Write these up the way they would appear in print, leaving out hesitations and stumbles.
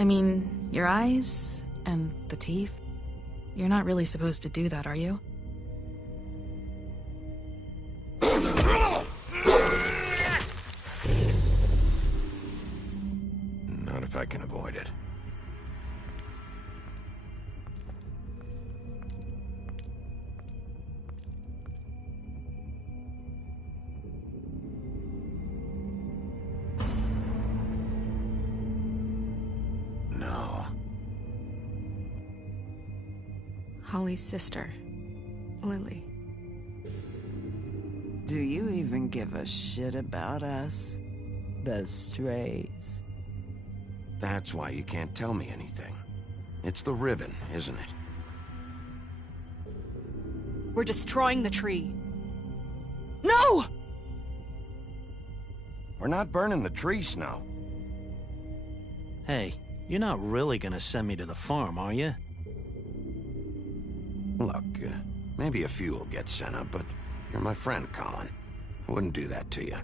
I mean, your eyes and the teeth. You're not really supposed to do that, are you? Not if I can avoid it. No. Holly's sister, Lily. Do you even give a shit about us? The strays? That's why you can't tell me anything. It's the ribbon, isn't it? We're destroying the tree. No! We're not burning the tree, Snow. Hey, you're not really gonna send me to the farm, are you? Look, maybe a few will get sent up, but you're my friend, Colin. I wouldn't do that to you.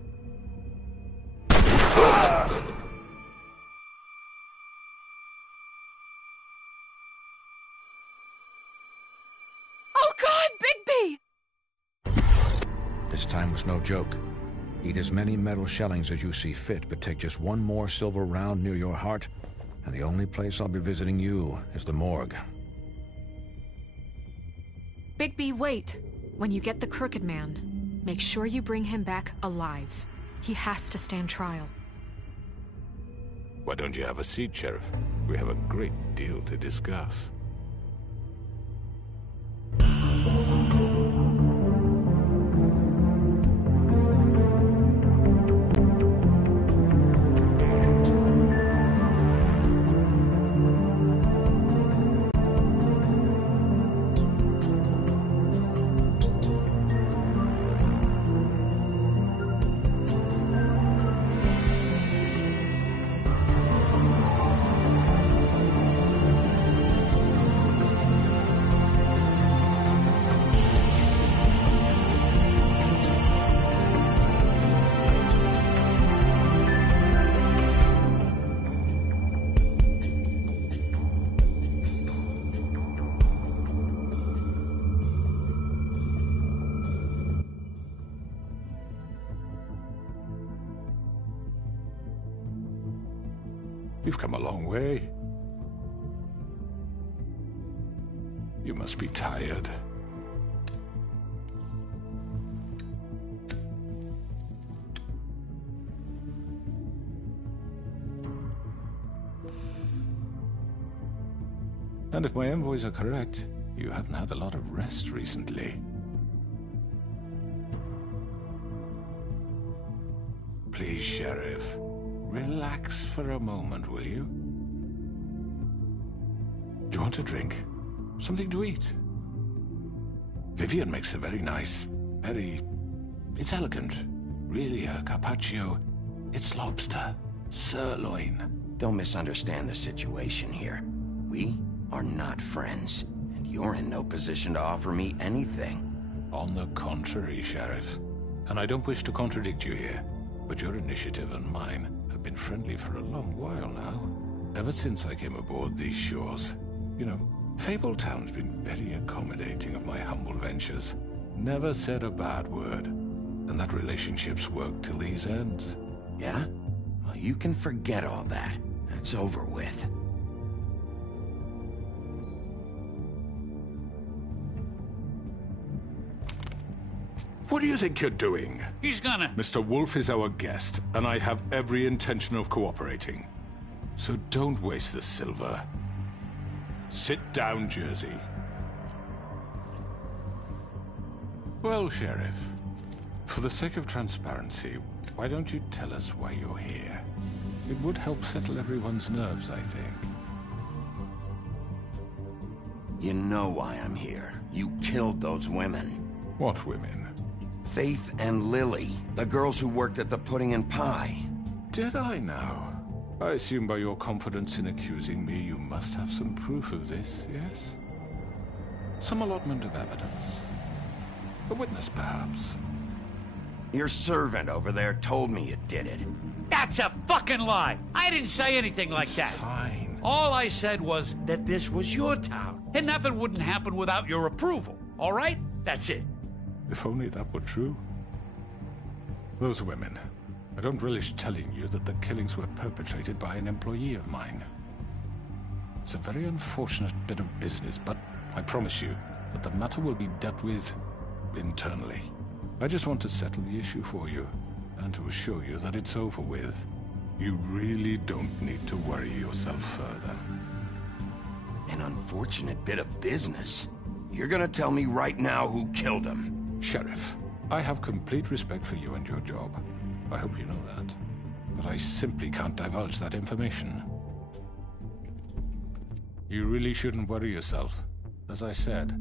Oh God, Bigby! This time was no joke. Eat as many metal shellings as you see fit, but take just one more silver round near your heart, and the only place I'll be visiting you is the morgue. Bigby, wait. When you get the Crooked Man, make sure you bring him back alive. He has to stand trial. Why don't you have a seat, Sheriff? We have a great deal to discuss. You've come a long way. You must be tired. And if my envoys are correct, you haven't had a lot of rest recently. Please, Sheriff. Relax for a moment, will you? Do you want a drink? Something to eat? Vivian makes a very nice, it's elegant. Really, a carpaccio. It's lobster. Sirloin. Don't misunderstand the situation here. We are not friends, and you're in no position to offer me anything. On the contrary, Sheriff. And I don't wish to contradict you here, but your initiative and mine have been friendly for a long while now. Ever since I came aboard these shores. You know, Fabletown's been very accommodating of my humble ventures. Never said a bad word. And that relationship's worked till these ends. Yeah? Well, you can forget all that. That's over with. What do you think you're doing? He's gonna... Mr. Wolf is our guest, and I have every intention of cooperating. So don't waste the silver. Sit down, Jersey. Well, Sheriff, for the sake of transparency, why don't you tell us why you're here? It would help settle everyone's nerves, I think. You know why I'm here. You killed those women. What women? Faith and Lily, the girls who worked at the Pudding and Pie. Did I now? I assume by your confidence in accusing me, you must have some proof of this, yes? Some allotment of evidence. A witness, perhaps. Your servant over there told me you did it. That's a fucking lie! I didn't say anything like that! Fine. All I said was that this was your town, and nothing wouldn't happen without your approval, all right? That's it. If only that were true. Those women. I don't relish telling you that the killings were perpetrated by an employee of mine. It's a very unfortunate bit of business, but I promise you that the matter will be dealt with internally. I just want to settle the issue for you, and to assure you that it's over with. You really don't need to worry yourself further. An unfortunate bit of business? You're gonna tell me right now who killed him? Sheriff, I have complete respect for you and your job. I hope you know that. But I simply can't divulge that information. You really shouldn't worry yourself. As I said,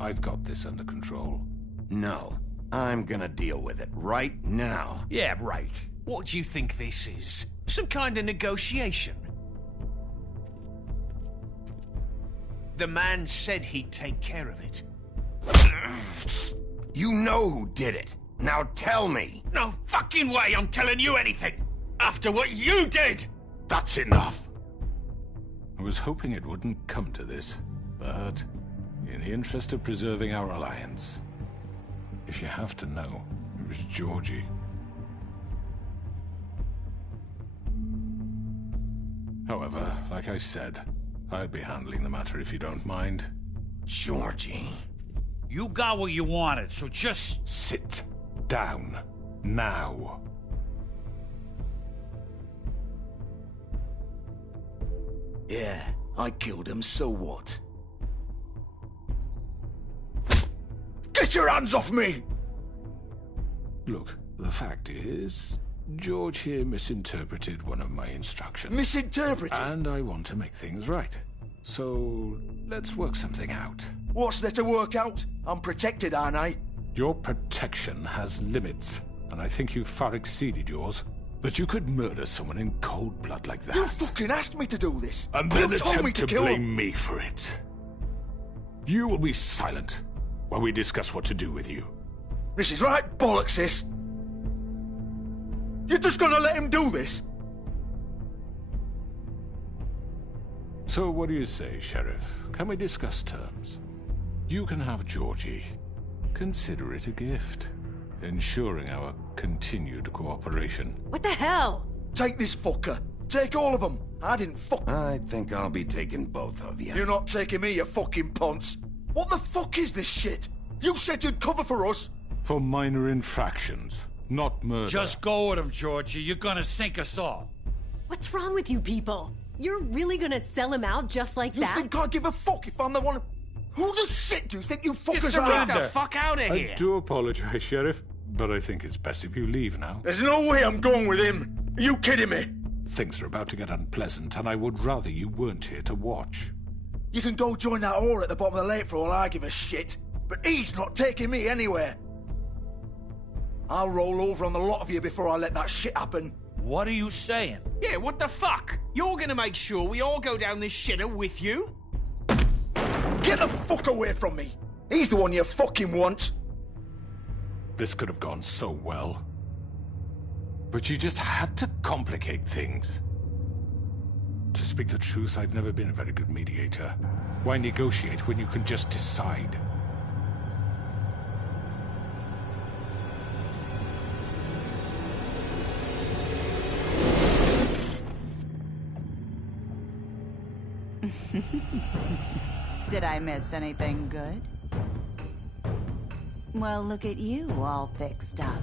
I've got this under control. No, I'm gonna deal with it right now. Yeah, right. What do you think this is? Some kind of negotiation? The man said he'd take care of it. You know who did it. Now tell me. No fucking way I'm telling you anything! After what you did! That's enough! I was hoping it wouldn't come to this, but in the interest of preserving our alliance, if you have to know, it was Georgie. However, like I said, I'll be handling the matter if you don't mind. Georgie. You got what you wanted, so just... Sit down. Now. Yeah, I killed him, so what? Get your hands off me! Look, the fact is, George here misinterpreted one of my instructions. Misinterpreted? And I want to make things right. So, let's work something out. What's there to work out? I'm protected, aren't I? Your protection has limits, and I think you've far exceeded yours. That you could murder someone in cold blood like that. You fucking asked me to do this! And then you told me attempt to kill blame him. me for it. You will be silent while we discuss what to do with you. This is right bollocks, this! You're just gonna let him do this? So what do you say, Sheriff? Can we discuss terms? You can have Georgie. Consider it a gift, ensuring our continued cooperation. What the hell? Take this fucker. Take all of them. I didn't fuck... I think I'll be taking both of you. You're not taking me, you fucking ponce. What the fuck is this shit? You said you'd cover for us. For minor infractions, not murder. Just go with him, Georgie. You're gonna sink us all. What's wrong with you people? You're really gonna sell him out just like that? You think I give a fuck if I'm the one... Who the shit do you think you fuckers Get are? the fuck out of here! I do apologize, Sheriff, but I think it's best if you leave now. There's no way I'm going with him. Are you kidding me? Things are about to get unpleasant, and I would rather you weren't here to watch. You can go join that whore at the bottom of the lake for all I give a shit. But he's not taking me anywhere. I'll roll over on the lot of you before I let that shit happen. What are you saying? Yeah, what the fuck? You're gonna make sure we all go down this shitter with you? Get the fuck away from me! He's the one you fucking want! This could have gone so well. But you just had to complicate things. To speak the truth, I've never been a very good mediator. Why negotiate when you can just decide? Did I miss anything good? Well, look at you, all fixed up.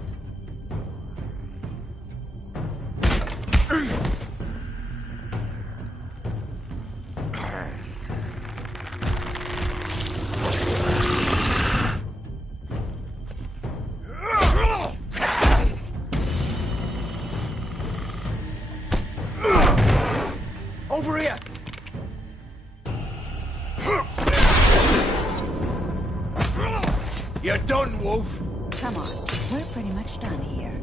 Over here! You're done, Wolf! Come on, we're pretty much done here.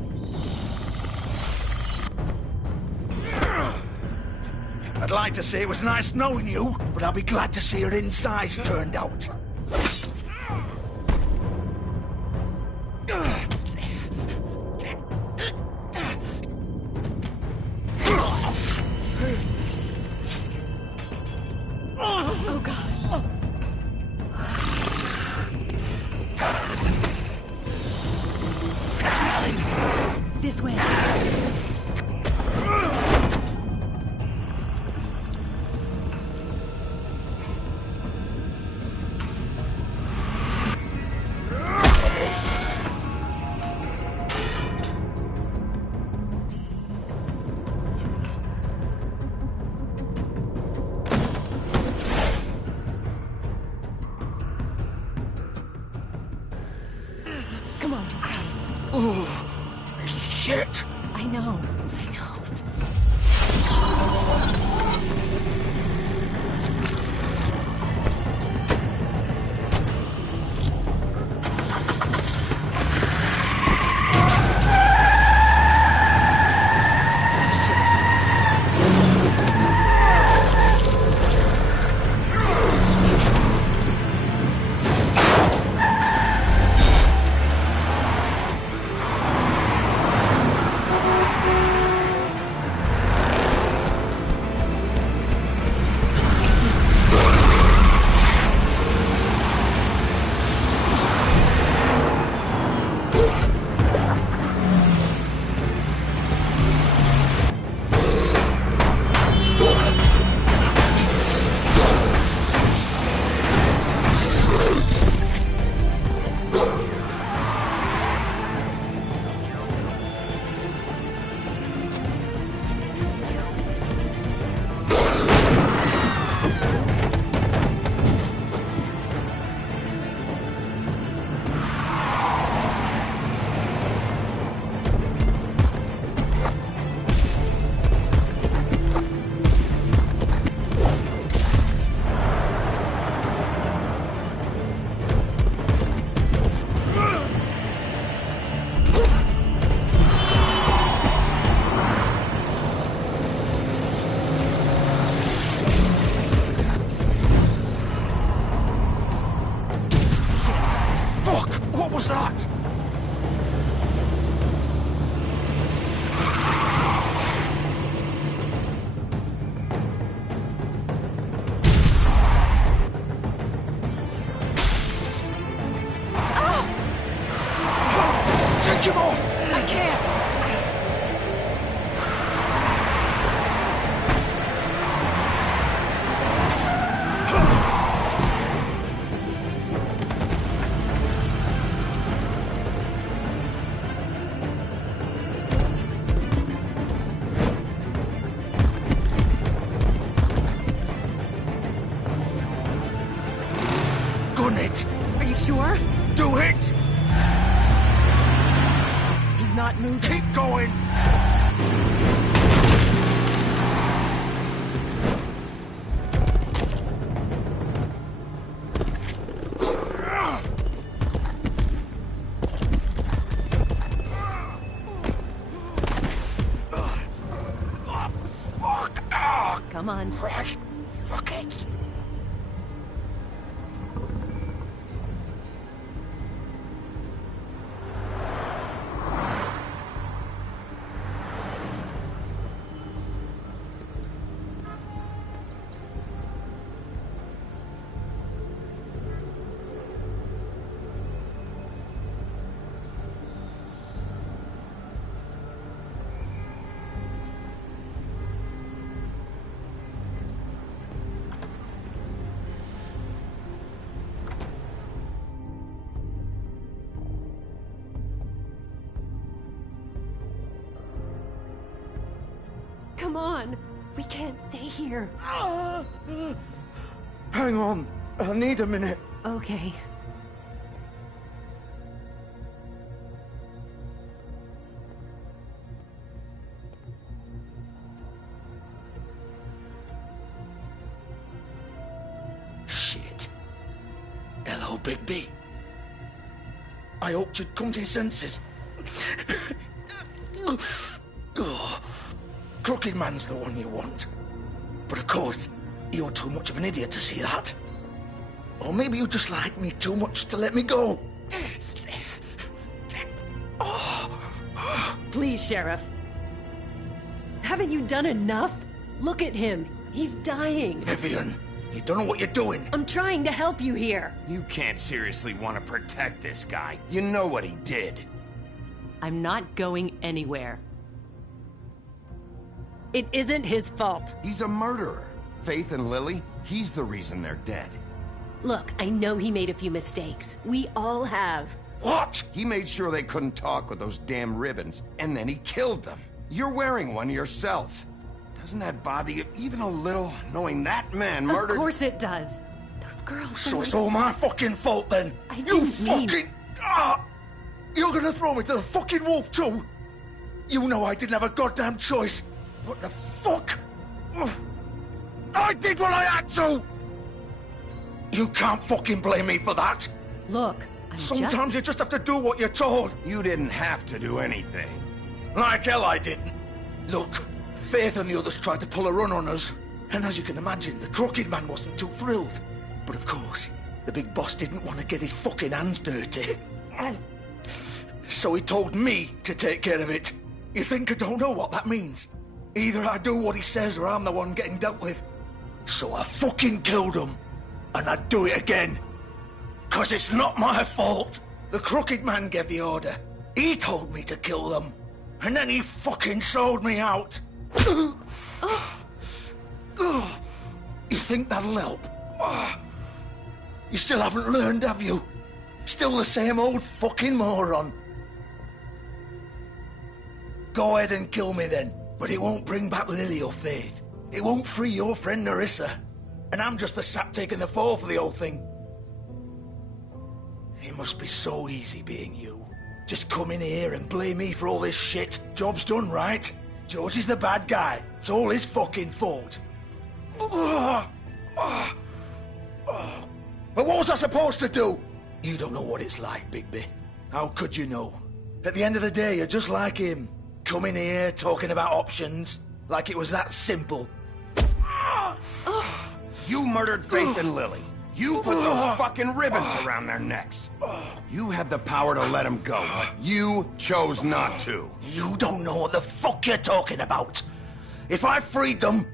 I'd like to say it was nice knowing you, but I'll be glad to see your insides turned out. Oh, God. This way. Come on. Oh, shit! I know. was that? Take him off! I can't! Gun it! Are you sure? Do it! He's not moving. Keep going! Fuck! Come on. Right. Fuck it. Come on. We can't stay here. Hang on. I need a minute. Okay. Shit. Hello, Bigby. I hoped you'd come to your senses. Oh, Crooked Man's the one you want. But of course, you're too much of an idiot to see that. Or maybe you just like me too much to let me go. Please, Sheriff. Haven't you done enough? Look at him. He's dying. Vivian, You don't know what you're doing. I'm trying to help you here. You can't seriously want to protect this guy. You know what he did. I'm not going anywhere. It isn't his fault. He's a murderer. Faith and Lily, he's the reason they're dead. Look, I know he made a few mistakes. We all have. What? He made sure they couldn't talk with those damn ribbons, and then he killed them. You're wearing one yourself. Doesn't that bother you even a little, knowing that man murdered— Of course it does. Those girls— So it's all my fucking fault then? I You didn't fucking... mean— You're gonna throw me to the fucking wolf too? You know I didn't have a goddamn choice. What the fuck? I did what I had to! You can't fucking blame me for that. Look, Sometimes you just have to do what you're told. You didn't have to do anything. Like hell I didn't. Look, Faith and the others tried to pull a run on us. And as you can imagine, the Crooked Man wasn't too thrilled. But of course, the big boss didn't want to get his fucking hands dirty. So he told me to take care of it. You think I don't know what that means? Either I do what he says or I'm the one getting dealt with. So I fucking killed him. And I'd do it again. 'Cause it's not my fault. The Crooked Man gave the order. He told me to kill them. And then he fucking sold me out. You think that'll help? You still haven't learned, have you? Still the same old fucking moron. Go ahead and kill me then. But it won't bring back Lily or Faith. It won't free your friend Nerissa. And I'm just the sap taking the fall for the whole thing. It must be so easy being you. Just come in here and blame me for all this shit. Job's done, right? George is the bad guy. It's all his fucking fault. But what was I supposed to do? You don't know what it's like, Bigby. How could you know? At the end of the day, you're just like him. Coming here, talking about options. Like it was that simple. You murdered Faith and Lily. You put those fucking ribbons around their necks. You had the power to let them go, but you chose not to. You don't know what the fuck you're talking about. If I freed them...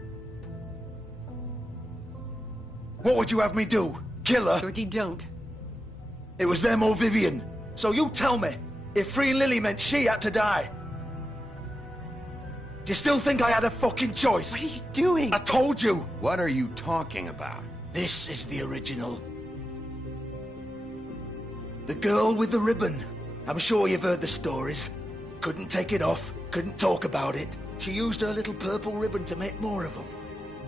What would you have me do? Kill her? Georgie, don't. It was them or Vivian. So you tell me, if freeing Lily meant she had to die. Do you still think I had a fucking choice? What are you doing? I told you. What are you talking about? This is the original. The girl with the ribbon. I'm sure you've heard the stories. Couldn't take it off, couldn't talk about it. She used her little purple ribbon to make more of them.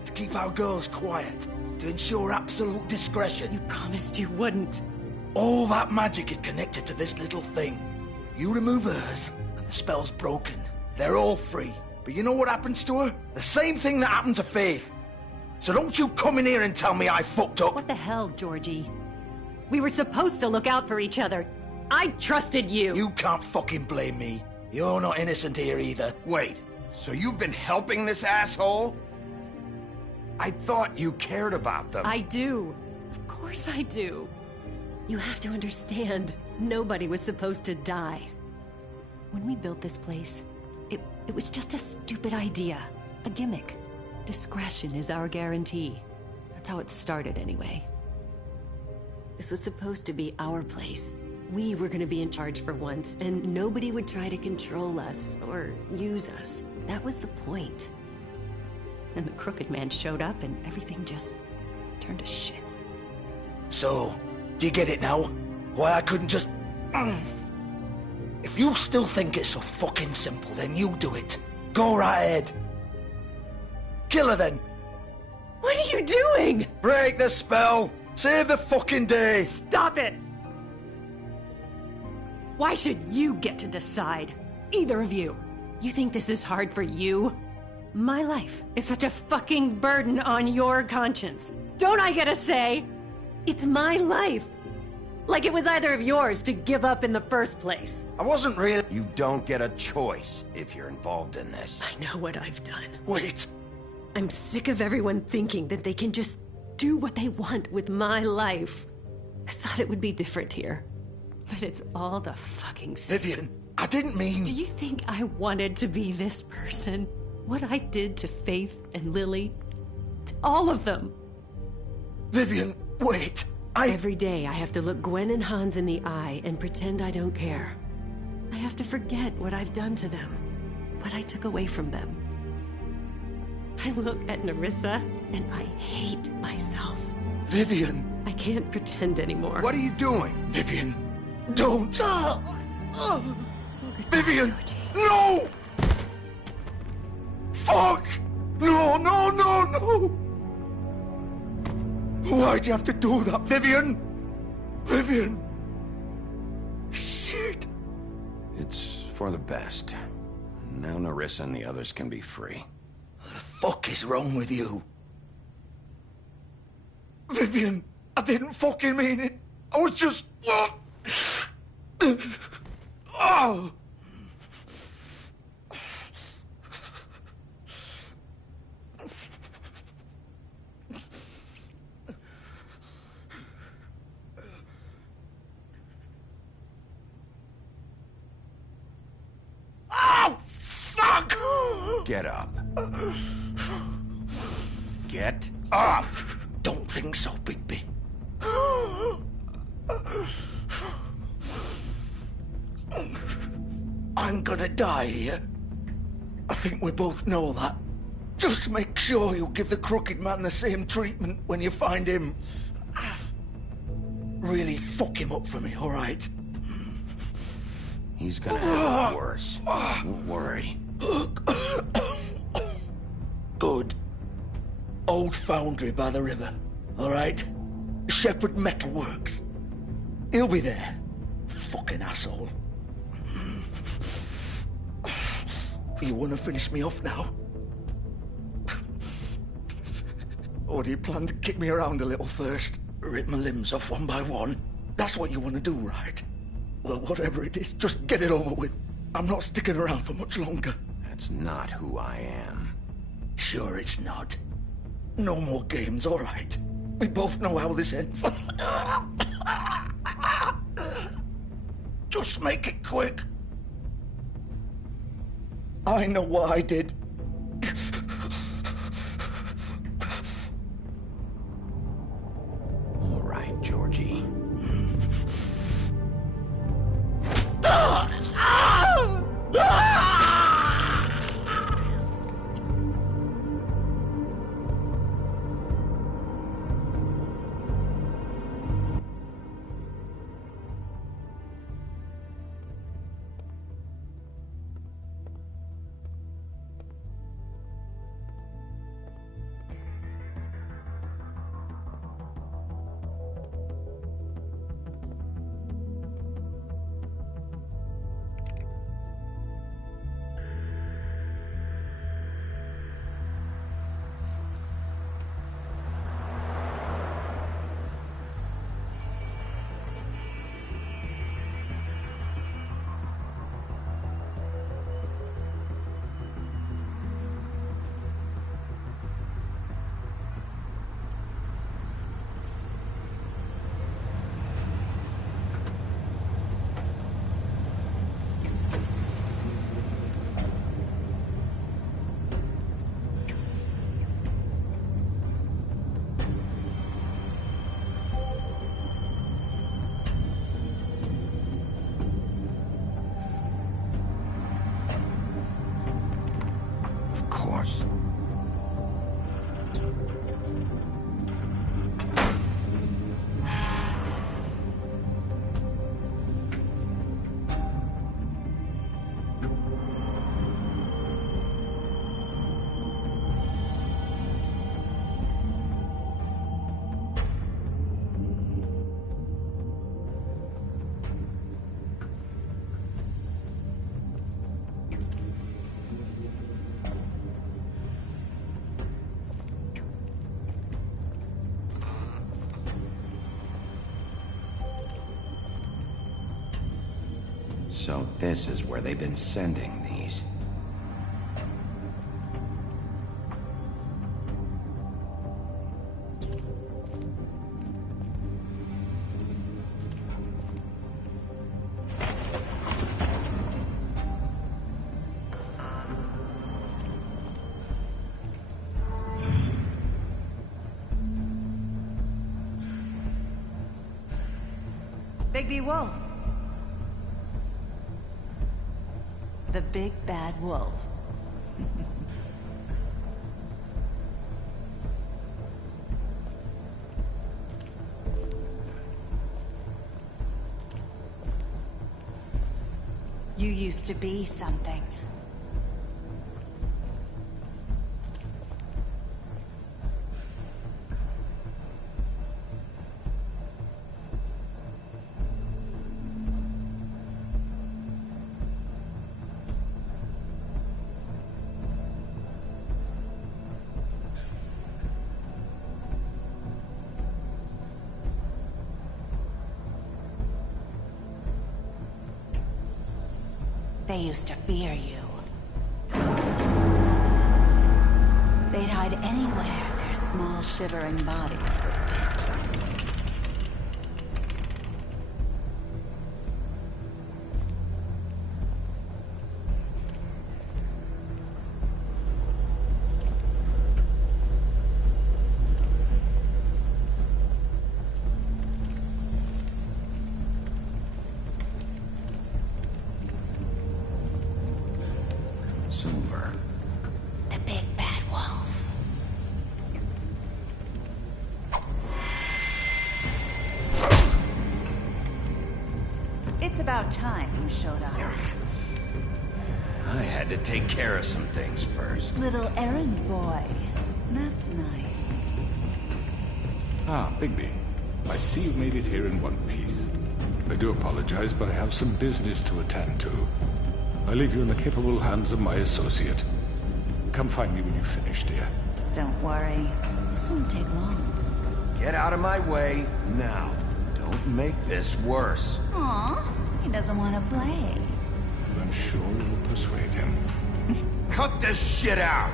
To keep our girls quiet. To ensure absolute discretion. You promised you wouldn't. All that magic is connected to this little thing. You remove hers, and the spell's broken. They're all free. But you know what happens to her? The same thing that happened to Faith. So don't you come in here and tell me I fucked up. What the hell, Georgie? We were supposed to look out for each other. I trusted you. You can't fucking blame me. You're not innocent here either. Wait, so you've been helping this asshole? I thought you cared about them. I do. Of course I do. You have to understand, nobody was supposed to die. When we built this place, it was just a stupid idea. A gimmick. Discretion is our guarantee. That's how it started anyway. This was supposed to be our place. We were gonna be in charge for once, and nobody would try to control us or use us. That was the point. Then the Crooked Man showed up and everything just turned to shit. So, do you get it now? Why I couldn't just... If you still think it's so fucking simple, then you do it. Go right ahead. Kill her then. What are you doing? Break the spell. Save the fucking day. Stop it. Why should you get to decide? Either of you. You think this is hard for you? My life is such a fucking burden on your conscience. Don't I get a say? It's my life. Like it was either of yours to give up in the first place. I wasn't really... You don't get a choice if you're involved in this. I know what I've done. Wait. I'm sick of everyone thinking that they can just do what they want with my life. I thought it would be different here. But it's all the fucking same. Vivian, I didn't mean... Do you think I wanted to be this person? What I did to Faith and Lily? To all of them? Vivian, wait. Every day I have to look Gwen and Hans in the eye and pretend I don't care. I have to forget what I've done to them, what I took away from them. I look at Nerissa and I hate myself. Vivian! I can't pretend anymore. What are you doing? Vivian, don't! Vivian! No! Fuck! No, no, no, no! Why'd you have to do that, Vivian? Vivian! Shit! It's for the best. Now Nerissa and the others can be free. What the fuck is wrong with you? Vivian, I didn't fucking mean it. I was just... Oh! Oh, fuck! Get up. Get up! Don't think so, Bigby. I'm gonna die here. I think we both know that. Just make sure you give the Crooked Man the same treatment when you find him. Really fuck him up for me, all right? He's gonna have it worse. Don't worry. Good. Old foundry by the river, all right? Shepherd Metalworks. He'll be there. Fucking asshole. You want to finish me off now? Or do you plan to kick me around a little first? Rip my limbs off one by one? That's what you want to do, right? Well, whatever it is, just get it over with. I'm not sticking around for much longer. That's not who I am. Sure it's not. No more games, all right? We both know how this ends. Just make it quick. I know what I did. All right, Georgie. So this is where they've been sending these. Bigby Wolf. The big bad wolf. You used to be something. They used to fear you. They'd hide anywhere their small, shivering bodies would fit. Silver. The big bad wolf. It's about time you showed up. I had to take care of some things first. Little errand boy. That's nice. Ah, Bigby. I see you made it here in one piece. I do apologize, but I have some business to attend to. I leave you in the capable hands of my associate. Come find me when you've finished, dear. Don't worry. This won't take long. Get out of my way now. Don't make this worse. Aw, he doesn't want to play. I'm sure you'll persuade him. Cut this shit out!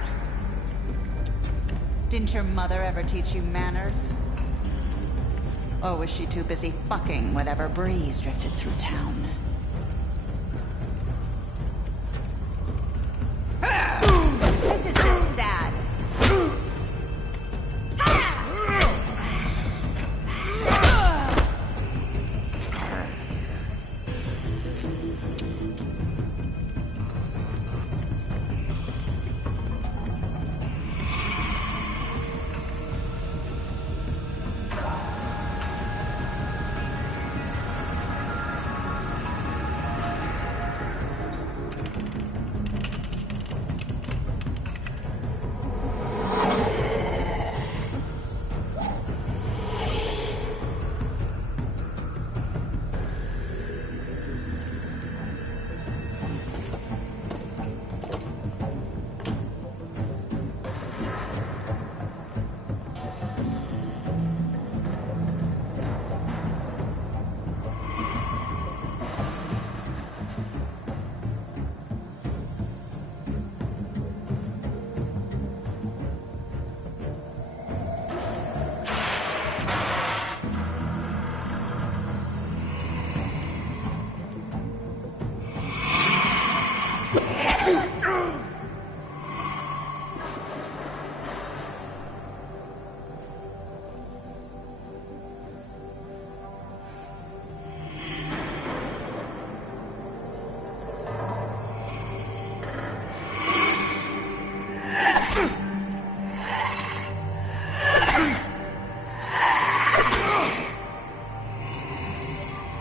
Didn't your mother ever teach you manners? Or was she too busy fucking whatever breeze drifted through town? This is just sad.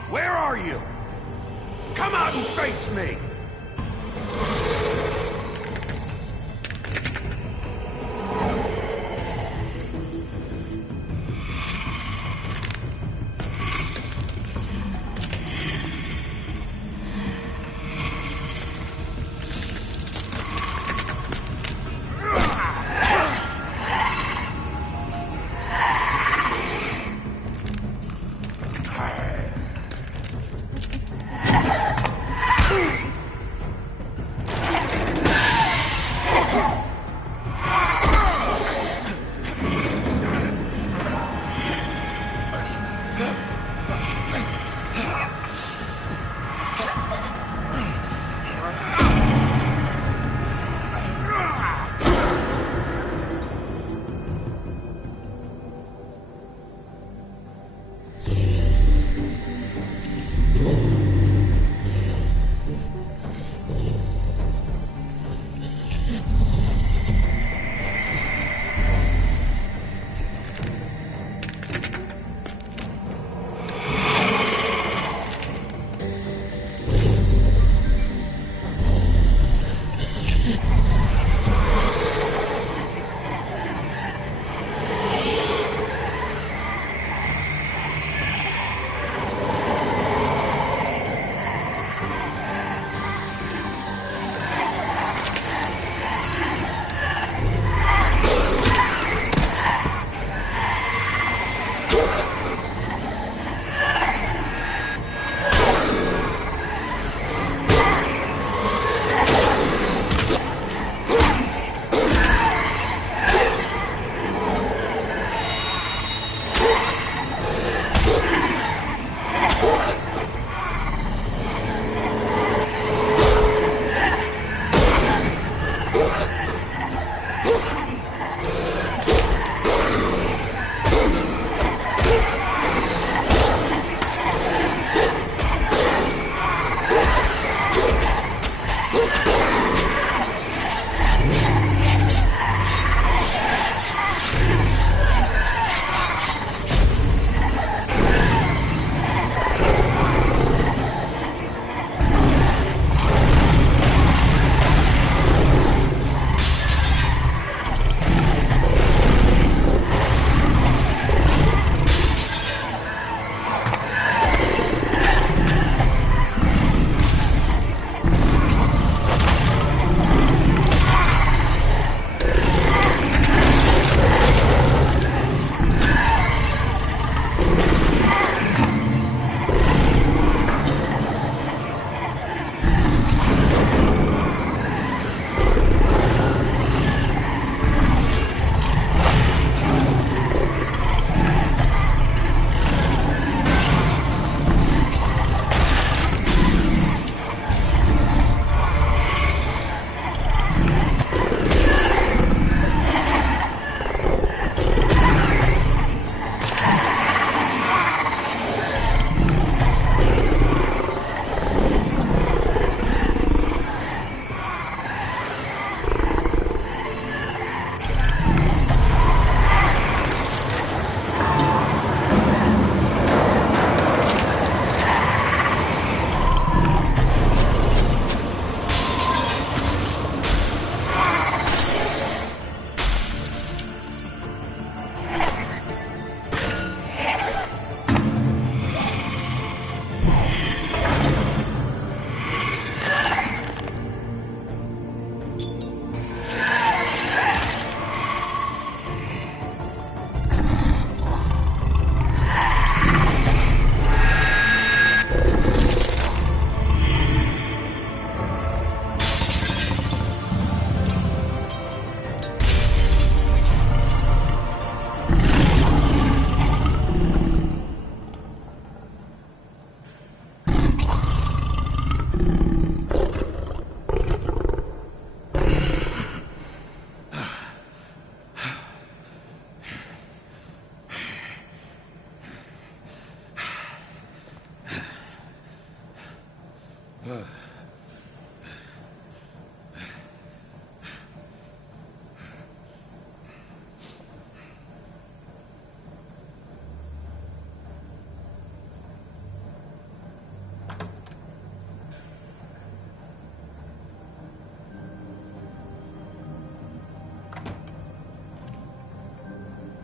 Where are you? Come out and face me!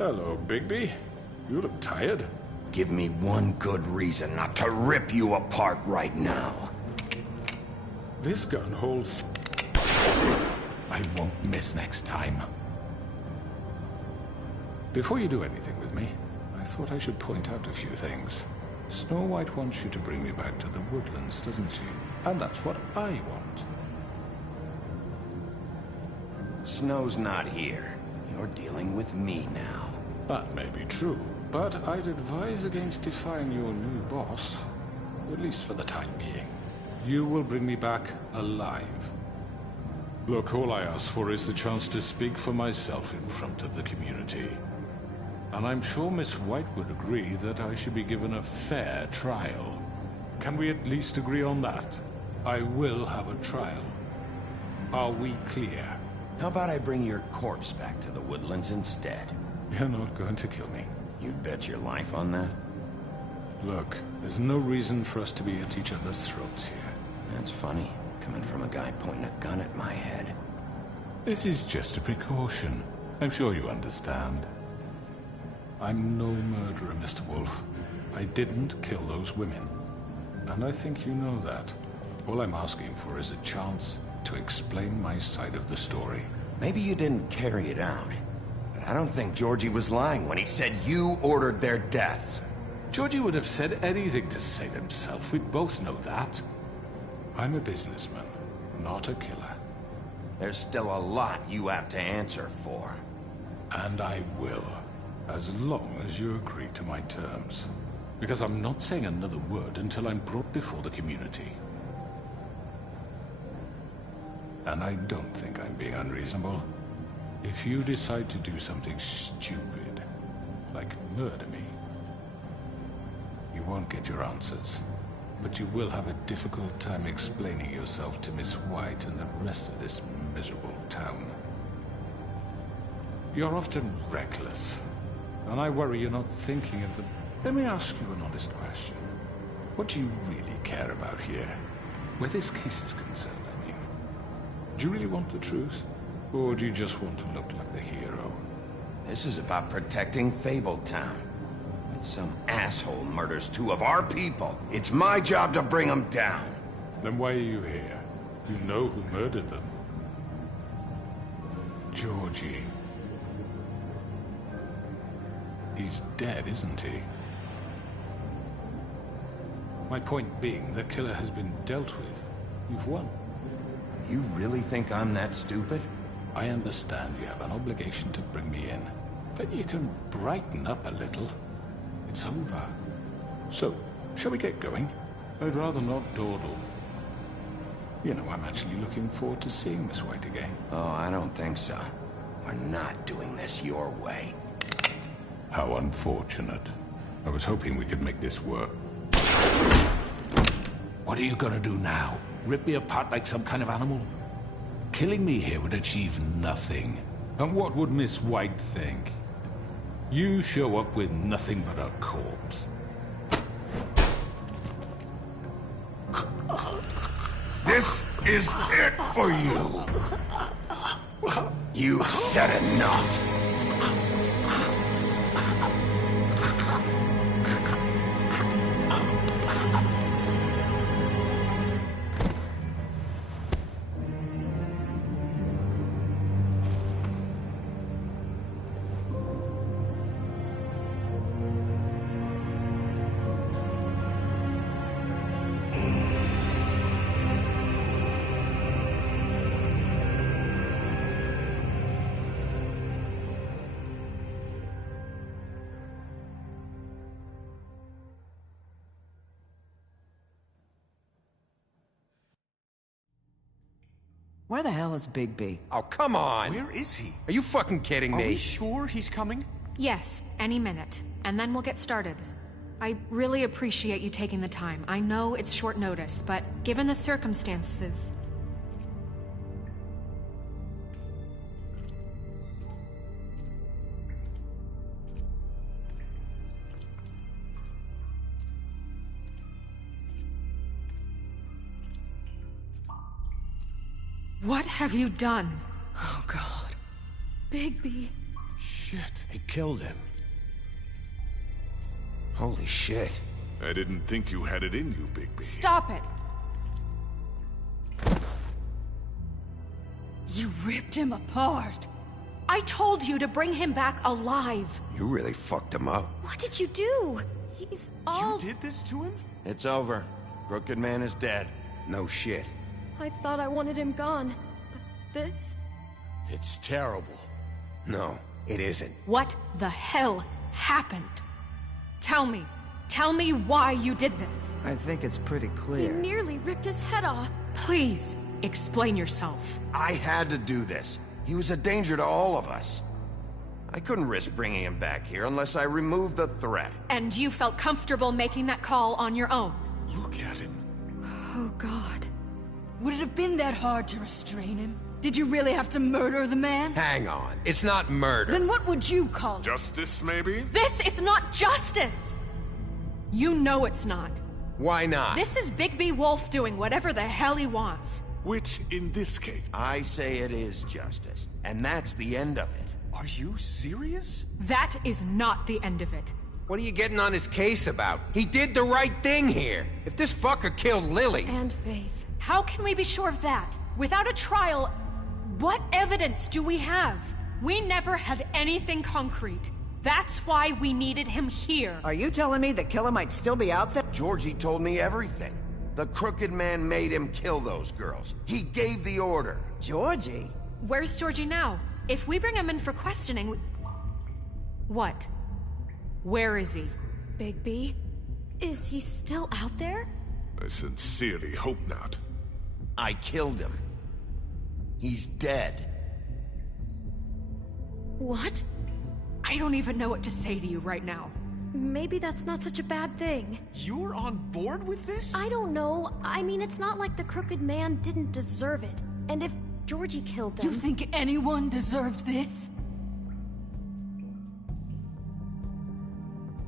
Hello, Bigby. You look tired. Give me one good reason not to rip you apart right now. This gun holds... I won't miss next time. Before you do anything with me, I thought I should point out a few things. Snow White wants you to bring me back to the woodlands, doesn't she? And that's what I want. Snow's not here. You're dealing with me now. That may be true, but I'd advise against defying your new boss, at least for the time being. You will bring me back alive. Look, all I ask for is the chance to speak for myself in front of the community. And I'm sure Miss White would agree that I should be given a fair trial. Can we at least agree on that? I will have a trial. Are we clear? How about I bring your corpse back to the woodlands instead? You're not going to kill me. You'd bet your life on that? Look, there's no reason for us to be at each other's throats here. That's funny, coming from a guy pointing a gun at my head. This is just a precaution. I'm sure you understand. I'm no murderer, Mr. Wolf. I didn't kill those women. And I think you know that. All I'm asking for is a chance to explain my side of the story. Maybe you didn't carry it out, but I don't think Georgie was lying when he said you ordered their deaths. Georgie would have said anything to save himself. We'd both know that. I'm a businessman, not a killer. There's still a lot you have to answer for. And I will, as long as you agree to my terms. Because I'm not saying another word until I'm brought before the community. And I don't think I'm being unreasonable. If you decide to do something stupid, like murder me, you won't get your answers. But you will have a difficult time explaining yourself to Miss White and the rest of this miserable town. You're often reckless, and I worry you're not thinking of the... Let me ask you an honest question. What do you really care about here? Where this case is concerned, I mean. Do you really want the truth? Or do you just want to look like the hero? This is about protecting Fabletown. When some asshole murders two of our people, it's my job to bring them down. Then why are you here? You know who murdered them. Georgie. He's dead, isn't he? My point being, the killer has been dealt with. You've won. You really think I'm that stupid? I understand you have an obligation to bring me in, but you can brighten up a little. It's over. So, shall we get going? I'd rather not dawdle. You know, I'm actually looking forward to seeing Miss White again. Oh, I don't think so. We're not doing this your way. How unfortunate. I was hoping we could make this work. What are you gonna do now? Rip me apart like some kind of animal? Killing me here would achieve nothing. And what would Miss White think? You show up with nothing but a corpse. This is it for you. You've said enough. Where the hell is Bigby? Oh, come on! Where is he? Are you fucking kidding me? Are we sure he's coming? Yes, any minute. And then we'll get started. I really appreciate you taking the time. I know it's short notice, but given the circumstances... What have you done? Oh, God. Bigby. Shh. shit. He killed him. Holy shit. I didn't think you had it in you, Bigby. Stop it! You ripped him apart. I told you to bring him back alive. You really fucked him up. What did you do? He's all... You did this to him? It's over. Crooked Man is dead. No shit. I thought I wanted him gone. But this... It's terrible. No, it isn't. What the hell happened? Tell me. Tell me why you did this. I think it's pretty He clear. nearly ripped his head off. Please, explain yourself. I had to do this. He was a danger to all of us. I couldn't risk bringing him back here unless I removed the threat. And you felt comfortable making that call on your own? Look at him. Oh, God. Would it have been that hard to restrain him? Did you really have to murder the man? Hang on. It's not murder. Then what would you call it? Justice, maybe? This is not justice! You know it's not. Why not? This is Bigby Wolf doing whatever the hell he wants. Which, in this case... I say it is justice, and that's the end of it. Are you serious? That is not the end of it. What are you getting on his case about? He did the right thing here. If this fucker killed Lily... And Faith. How can we be sure of that? Without a trial, what evidence do we have? We never had anything concrete. That's why we needed him here. Are you telling me the killer might still be out there? Georgie told me everything. The Crooked Man made him kill those girls. He gave the order. Georgie? Where's Georgie now? If we bring him in for questioning... What? Where is he? Bigby? Is he still out there? I sincerely hope not. I killed him. He's dead. What? I don't even know what to say to you right now. Maybe that's not such a bad thing. You're on board with this? I don't know. I mean, it's not like the Crooked Man didn't deserve it. And if Georgie killed them... You think anyone deserves this?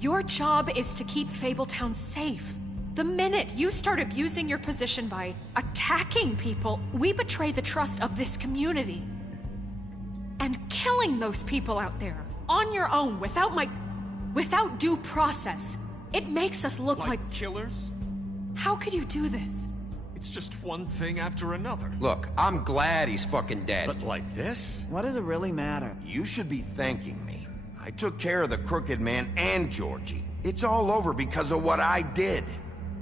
Your job is to keep Fabletown safe. The minute you start abusing your position by attacking people, we betray the trust of this community. And killing those people out there, on your own, without due process, it makes us look like killers? How could you do this? It's just one thing after another. Look, I'm glad he's fucking dead. But like this? What does it really matter? You should be thanking me. I took care of the Crooked Man and Georgie. It's all over because of what I did.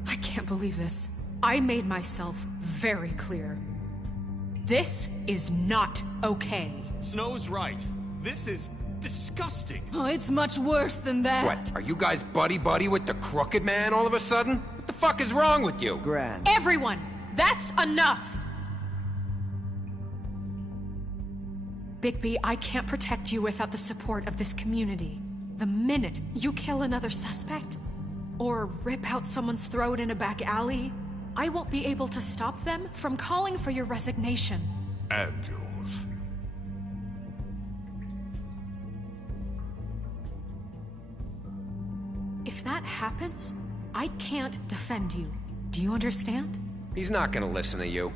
I can't believe this. I made myself very clear. This is not okay. Snow's right. This is disgusting. Oh, it's much worse than that. What, are you guys buddy-buddy with the Crooked Man all of a sudden? What the fuck is wrong with you? Gran. Everyone, that's enough! Bigby, I can't protect you without the support of this community. The minute you kill another suspect, or rip out someone's throat in a back alley, I won't be able to stop them from calling for your resignation. And yours. If that happens, I can't defend you. Do you understand? He's not gonna listen to you.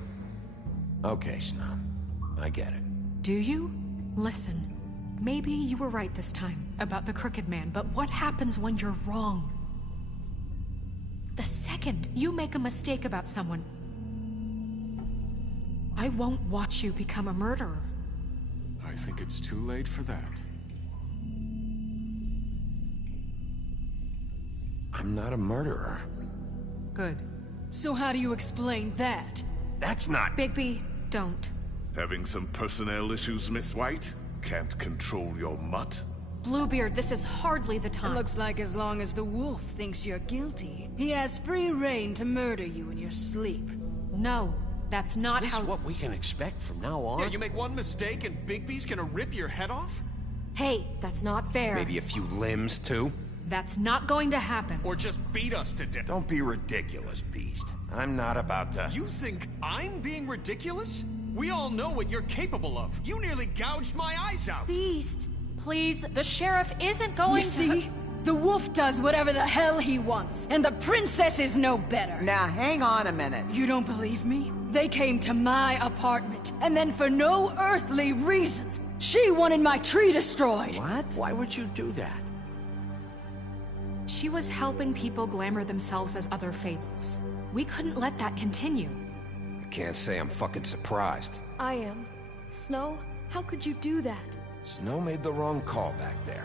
Okay, Snow. I get it. Do you? Listen, maybe you were right this time about the Crooked Man, but what happens when you're wrong? The second you make a mistake about someone, I won't watch you become a murderer. I think it's too late for that. I'm not a murderer. Good. So how do you explain that? That's not... Bigby, don't. Having some personnel issues, Miss White? Can't control your mutt? Bluebeard, this is hardly the time. It looks like as long as the wolf thinks you're guilty, he has free reign to murder you in your sleep. No, that's not Is this how... what we can expect from now on? Yeah, you make one mistake and Bigby's gonna rip your head off? Hey, that's not fair. Maybe a few limbs, too? That's not going to happen. Or just beat us to death. Don't be ridiculous, Beast. I'm not about to... You think I'm being ridiculous? We all know what you're capable of. You nearly gouged my eyes out. Beast. Please, the sheriff isn't going You see? The wolf does whatever the hell he wants, and the princess is no better. Now, hang on a minute. You don't believe me? They came to my apartment, and then for no earthly reason, She wanted my tree destroyed! What? Why would you do that? She was helping people glamour themselves as other fables. We couldn't let that continue. I can't say I'm fucking surprised. I am. Snow, how could you do that? Snow made the wrong call back there.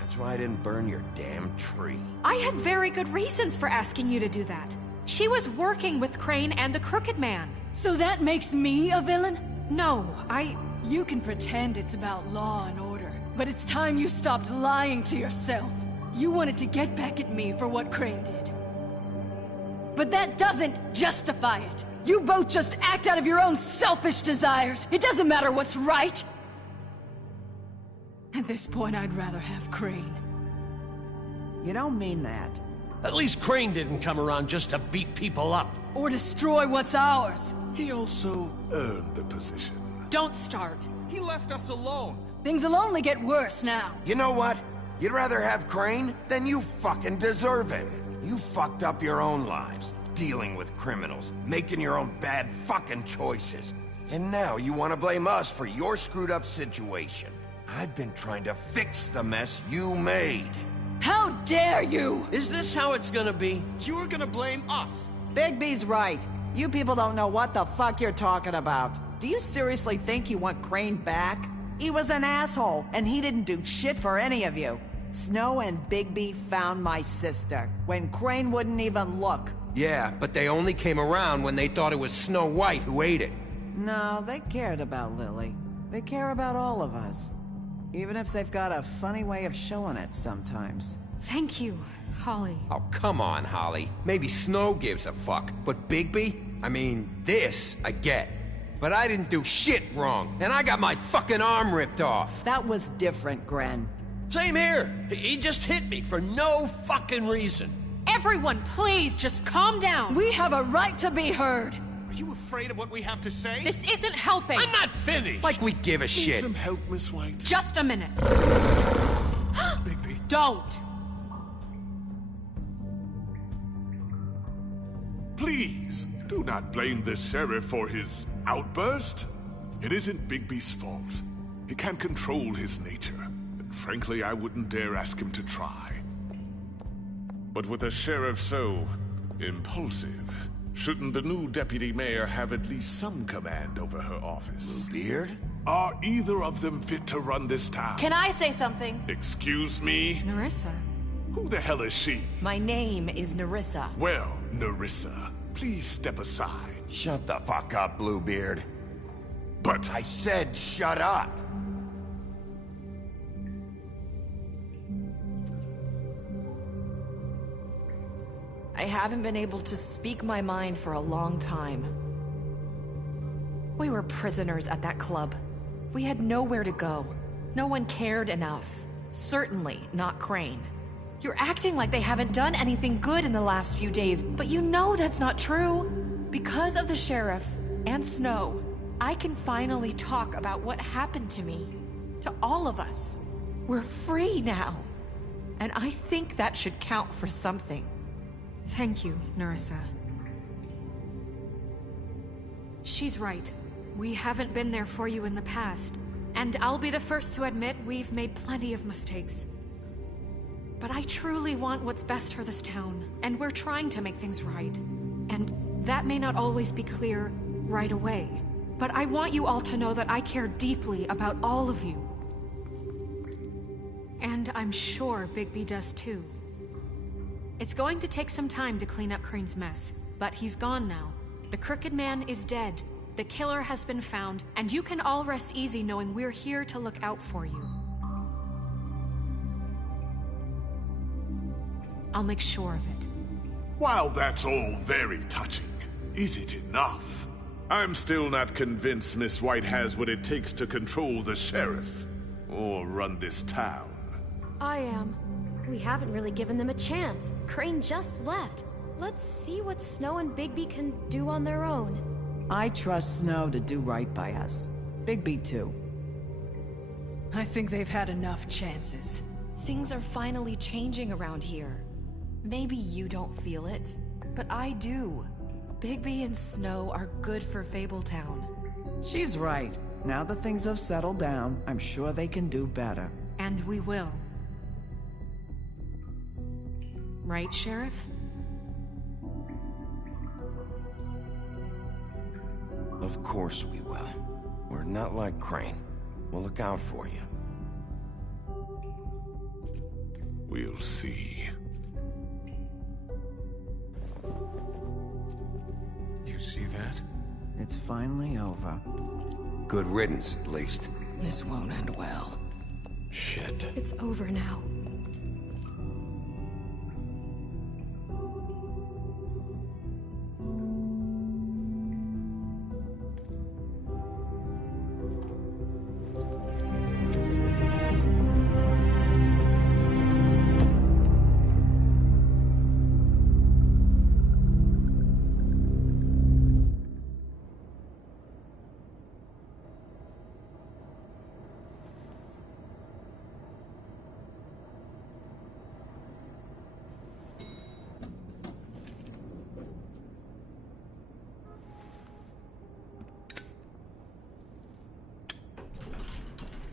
That's why I didn't burn your damn tree. I had very good reasons for asking you to do that. She was working with Crane and the Crooked Man. So that makes me a villain? No, You can pretend it's about law and order, but it's time you stopped lying to yourself. You wanted to get back at me for what Crane did. But that doesn't justify it. You both just act out of your own selfish desires. It doesn't matter what's right. At this point, I'd rather have Crane. You don't mean that. At least Crane didn't come around just to beat people up. Or destroy what's ours. He also earned the position. Don't start. He left us alone. Things will only get worse now. You know what? You'd rather have Crane? Then you fucking deserve it. You fucked up your own lives, dealing with criminals, making your own bad fucking choices. And now you want to blame us for your screwed up situation. I've been trying to fix the mess you made. How dare you! Is this how it's gonna be? You're gonna blame us. Bigby's right. You people don't know what the fuck you're talking about. Do you seriously think you want Crane back? He was an asshole, and he didn't do shit for any of you. Snow and Bigby found my sister, when Crane wouldn't even look. Yeah, but they only came around when they thought it was Snow White who ate it. No, they cared about Lily. They care about all of us. Even if they've got a funny way of showing it sometimes. Thank you, Holly. Oh, come on, Holly. Maybe Snow gives a fuck, but Bigby? I mean, this I get. But I didn't do shit wrong, and I got my fucking arm ripped off. That was different, Gren. Same here. He just hit me for no fucking reason. Everyone, please, just calm down. We have a right to be heard. Are you afraid of what we have to say? This isn't helping. I'm not finished. Like we give a Need shit. some help, Miss White? Just a minute. Bigby. Don't. Please, do not blame the sheriff for his outburst. It isn't Bigby's fault. He can't control his nature, and frankly, I wouldn't dare ask him to try. But with a sheriff so impulsive, shouldn't the new deputy mayor have at least some command over her office? Bluebeard? Are either of them fit to run this town? Can I say something? Excuse me? Nerissa. Who the hell is she? My name is Nerissa. Well, Nerissa, please step aside. Shut the fuck up, Bluebeard. But I said shut up. I haven't been able to speak my mind for a long time. We were prisoners at that club. We had nowhere to go. No one cared enough. Certainly not Crane. You're acting like they haven't done anything good in the last few days, but you know that's not true. Because of the sheriff and Snow, I can finally talk about what happened to me. To all of us. We're free now. And I think that should count for something. Thank you, Nerissa. She's right. We haven't been there for you in the past. And I'll be the first to admit we've made plenty of mistakes. But I truly want what's best for this town, and we're trying to make things right. And that may not always be clear right away. But I want you all to know that I care deeply about all of you. And I'm sure Bigby does too. It's going to take some time to clean up Crane's mess, but he's gone now. The Crooked Man is dead, the killer has been found, and you can all rest easy knowing we're here to look out for you. I'll make sure of it. while that's all very touching, is it enough? I'm still not convinced Miss White has what it takes to control the sheriff, or run this town. I am. We haven't really given them a chance. Crane just left. Let's see what Snow and Bigby can do on their own. I trust Snow to do right by us. Bigby too. I think they've had enough chances. Things are finally changing around here. Maybe you don't feel it, but I do. Bigby and Snow are good for Fabletown. She's right. Now that things have settled down, I'm sure they can do better. And we will. Right, Sheriff? Of course we will. We're not like Crane. We'll look out for you. We'll see. You see that? It's finally over. Good riddance, at least. This won't end well. Shit. It's over now.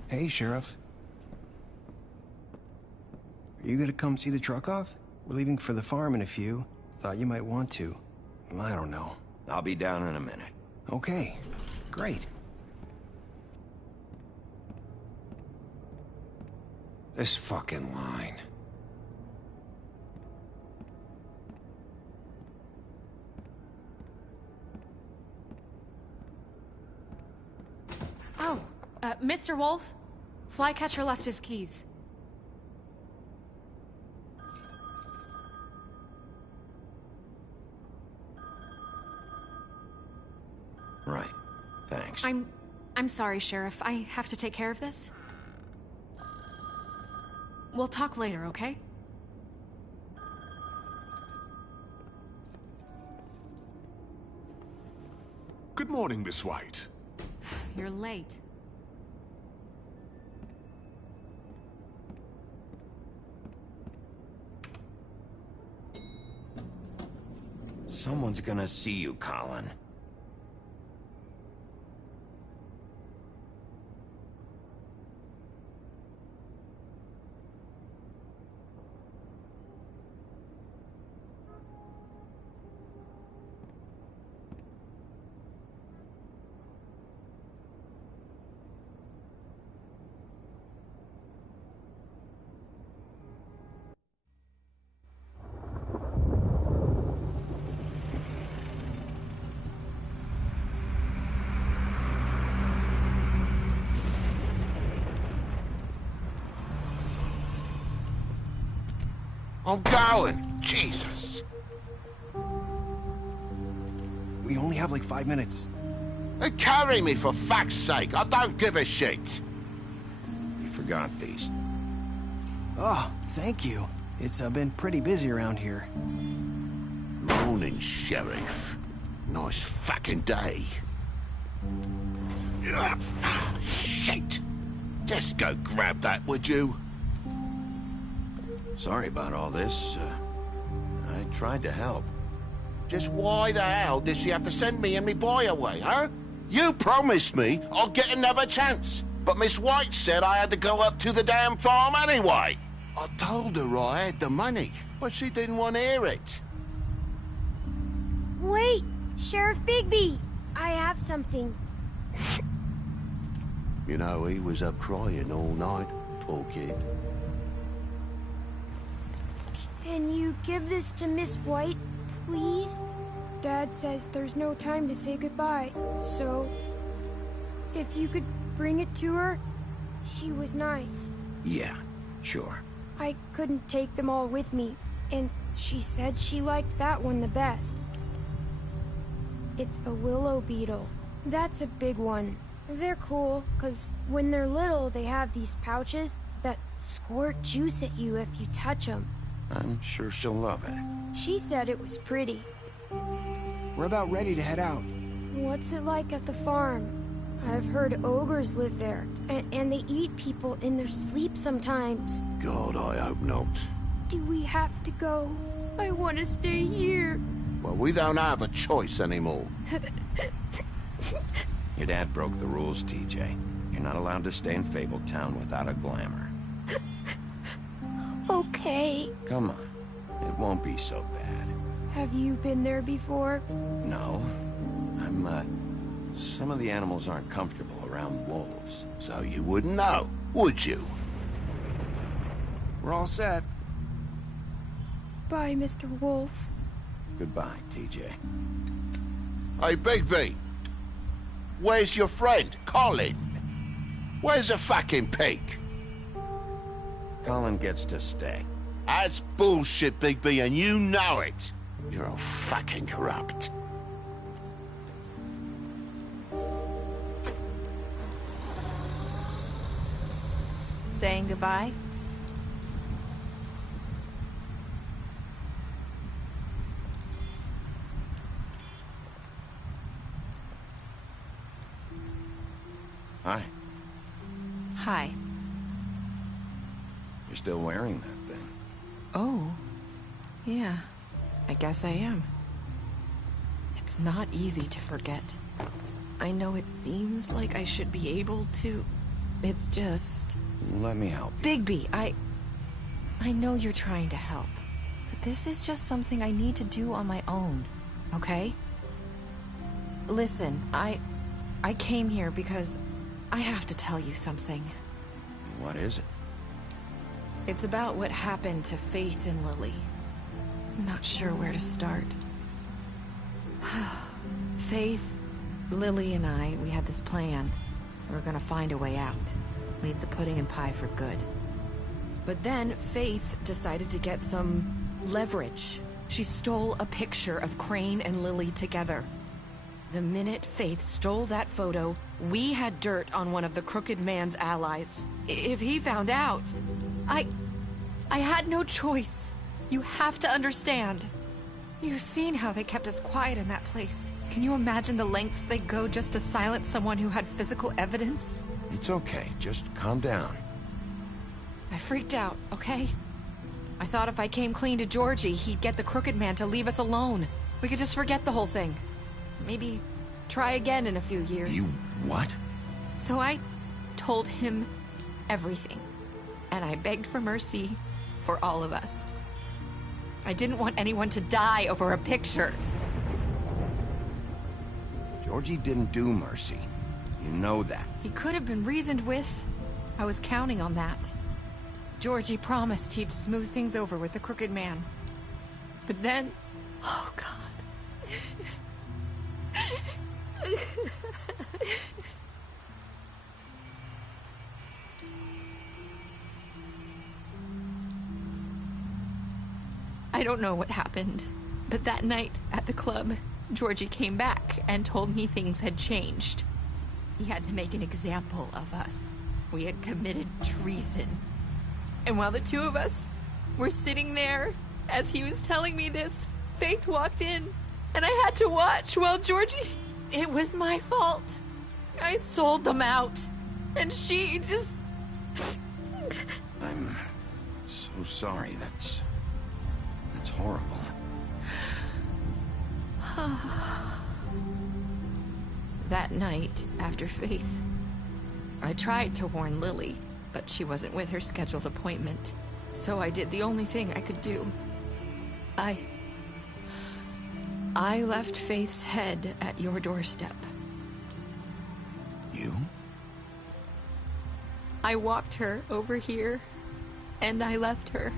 Hey, Sheriff. Are you gonna come see the truck off? We're leaving for the farm in a few. Thought you might want to. I don't know. I'll be down in a minute. Okay, great. This fucking line. Oh, Mr. Wolf? Flycatcher left his keys. Right. Thanks. I'm sorry, Sheriff. I have to take care of this. We'll talk later, okay? Good morning, Miss White. You're late. Someone's gonna see you, Colin. I'm going! Jesus! We only have like 5 minutes. Hey, carry me, for fuck's sake! I don't give a shit! You forgot these. Oh, thank you. It's been pretty busy around here. Morning, Sheriff. Nice fucking day. Shit! Just go grab that, would you? Sorry about all this. I tried to help. Just why the hell did she have to send me and me boy away, huh? You promised me I'll get another chance. But Miss White said I had to go up to the damn farm anyway. I told her I had the money, but she didn't want to hear it. Wait! Sheriff Bigby! I have something. You know, he was up crying all night, poor kid. Can you give this to Miss White, please? Dad says there's no time to say goodbye, so... if you could bring it to her, she was nice. Yeah, sure. I couldn't take them all with me, and she said she liked that one the best. It's a willow beetle. That's a big one. They're cool, 'cause when they're little, they have these pouches that squirt juice at you if you touch them. I'm sure she'll love it. She said it was pretty. We're about ready to head out. What's it like at the farm? I've heard ogres live there, and they eat people in their sleep sometimes. God, I hope not. Do we have to go? I want to stay here. Well, we don't have a choice anymore. Your dad broke the rules, TJ. You're not allowed to stay in Fabletown without a glamour. Okay. Come on. It won't be so bad. Have you been there before? No. Some of the animals aren't comfortable around wolves. So you wouldn't know, would you? We're all set. Bye, Mr. Wolf. Goodbye, TJ. Hey, Bigby. Where's your friend, Colin? Where's the fucking pig? Colin gets to stay. That's bullshit, Bigby, and you know it. You're all fucking corrupt. Saying goodbye? Hi. Hi. You're still wearing that thing. Oh. Yeah. I guess I am. It's not easy to forget. I know it seems like I should be able to. It's just... Let me help you. Bigby, I know you're trying to help. But this is just something I need to do on my own. Okay? Listen, I came here because I have to tell you something. What is it? It's about what happened to Faith and Lily. I'm not sure where to start. Faith, Lily, and I, we had this plan. We were gonna find a way out. Leave the pudding and pie for good. But then Faith decided to get some leverage. She stole a picture of Crane and Lily together. The minute Faith stole that photo, we had dirt on one of the Crooked Man's allies. If he found out, I had no choice. You have to understand. You've seen how they kept us quiet in that place. Can you imagine the lengths they go just to silence someone who had physical evidence? It's okay. Just calm down. I freaked out, okay? I thought if I came clean to Georgie, he'd get the Crooked Man to leave us alone. We could just forget the whole thing. Maybe try again in a few years. You what? So I told him everything. And I begged for mercy for all of us. I didn't want anyone to die over a picture. Georgie didn't do mercy. You know that. He could have been reasoned with. I was counting on that. Georgie promised he'd smooth things over with the Crooked Man. But then... Oh, God. I don't know what happened, but that night at the club, Georgie came back and told me things had changed. He had to make an example of us. We had committed treason. And while the two of us were sitting there, as he was telling me this, Faith walked in, and I had to watch while Georgie... It was my fault. I sold them out, and she just... I'm so sorry. That's horrible. That night, after Faith, I tried to warn Lily, but she wasn't with her scheduled appointment. So I did the only thing I could do. I left Faith's head at your doorstep. You? I walked her over here, and I left her.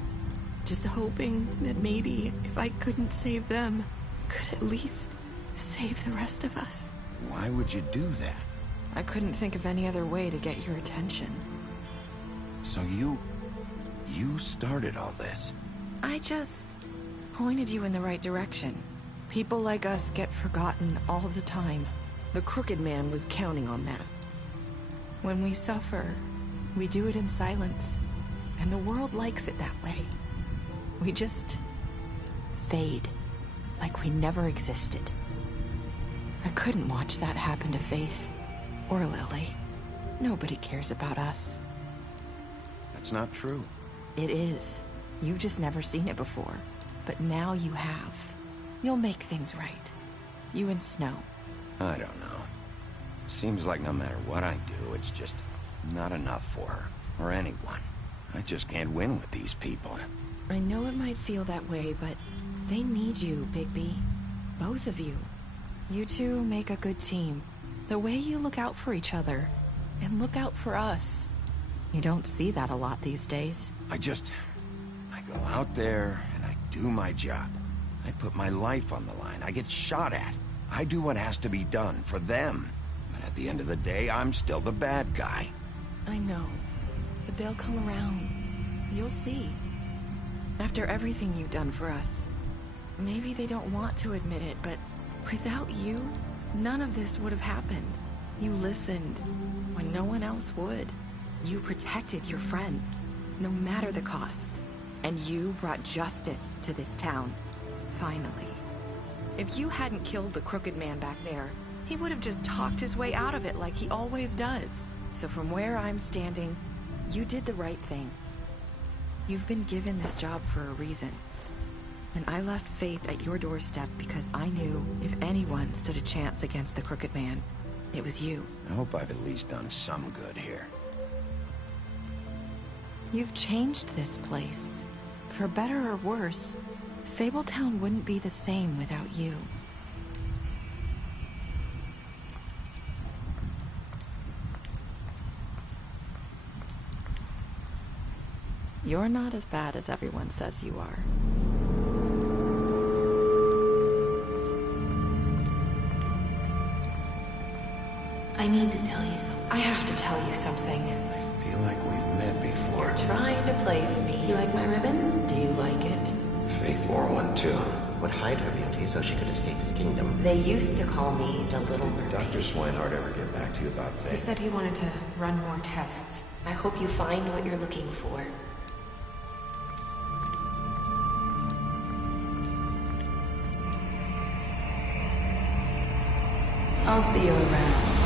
Just hoping that maybe if I couldn't save them, could at least save the rest of us. Why would you do that? I couldn't think of any other way to get your attention. So you started all this? I just pointed you in the right direction. People like us get forgotten all the time. The Crooked Man was counting on that. When we suffer, we do it in silence, and the world likes it that way. We just fade, like we never existed. I couldn't watch that happen to Faith, or Lily. Nobody cares about us. That's not true. It is. You've just never seen it before. But now you have. You'll make things right. You and Snow. I don't know. Seems like no matter what I do, it's just not enough for her, or anyone. I just can't win with these people. I know it might feel that way, but they need you, Bigby. Both of you. You two make a good team. The way you look out for each other, and look out for us. You don't see that a lot these days. I go out there, and I do my job. I put my life on the line. I get shot at. I do what has to be done for them. But at the end of the day, I'm still the bad guy. I know, but they'll come around. You'll see. After everything you've done for us, maybe they don't want to admit it, but without you, none of this would have happened. You listened when no one else would. You protected your friends, no matter the cost. And you brought justice to this town, finally. If you hadn't killed the crooked man back there, he would have just talked his way out of it like he always does. So from where I'm standing, you did the right thing. You've been given this job for a reason. And I left Faith at your doorstep because I knew if anyone stood a chance against the crooked man, it was you. I hope I've at least done some good here. You've changed this place. For better or worse, Fabletown wouldn't be the same without you. You're not as bad as everyone says you are. I need to tell you something. I have to tell you something. I feel like we've met before. You're trying to place me. You like my ribbon? Do you like it? Faith wore one too. Would hide her beauty so she could escape his kingdom. They used to call me the Little Mermaid. Did Dr. Swinehart ever get back to you about Faith? He said he wanted to run more tests. I hope you find what you're looking for. I'll see you around.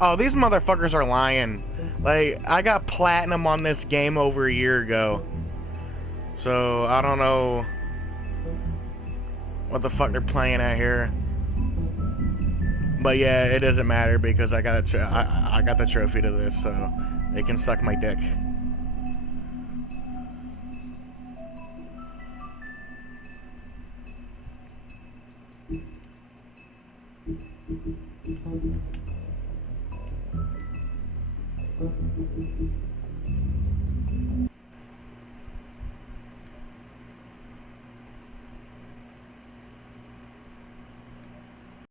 Oh, these motherfuckers are lying. Like, I got platinum on this game over a year ago. So, I don't know what the fuck they're playing at here. But yeah, it doesn't matter because I got I got the trophy to this, so they can suck my dick.